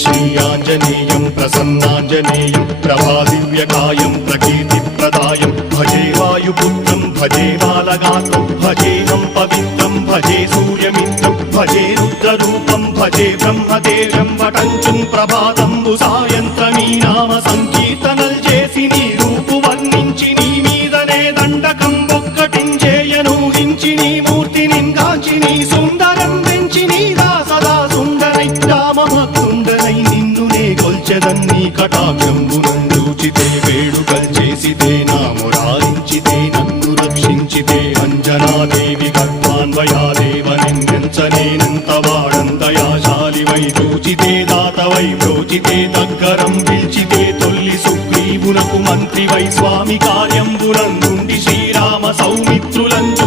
श्रीयाञ्जनेयं प्रसन्नाञ्जनेयं प्रभादिव्यकायं प्रकीर्तिप्रदायं भजे वायुपुत्रं भजे बालगात्रं भजेऽहं पवित्रं भजे सूर्यमित्रं भजे रुद्ररूपं भजे ब्रह्मदेव्यं वटञ्चुं ప్రభాతంబు సాయంత్రమీ నామ సంకీర్తనల్ చేసి నీ రూపు వర్ణించి నీ మీదనే దండకం ఒక్కటించేయనూహించి నీ మూర్తిని గాంచి నీ సుందరం పెంచి నీ దాసదా సుందరై రామభక్తుండనై నిన్నునే కొల్చెదన్ని కటాక్షంబునందూచితే వేడుకల్ చేసితే నా మురారించితే నన్ను రక్షించితే అంజనాదేవి గర్భాన్వయాదేవనిందించనేనంత వాడంతయాశాలివై చూచితే దాతవై బ్రోచితే దగ్గరం పిలిచితే తొల్లి సుగ్రీవునకు మంత్రివై స్వామి కార్యంబునందుండి శ్రీరామ సౌమిత్రులంచు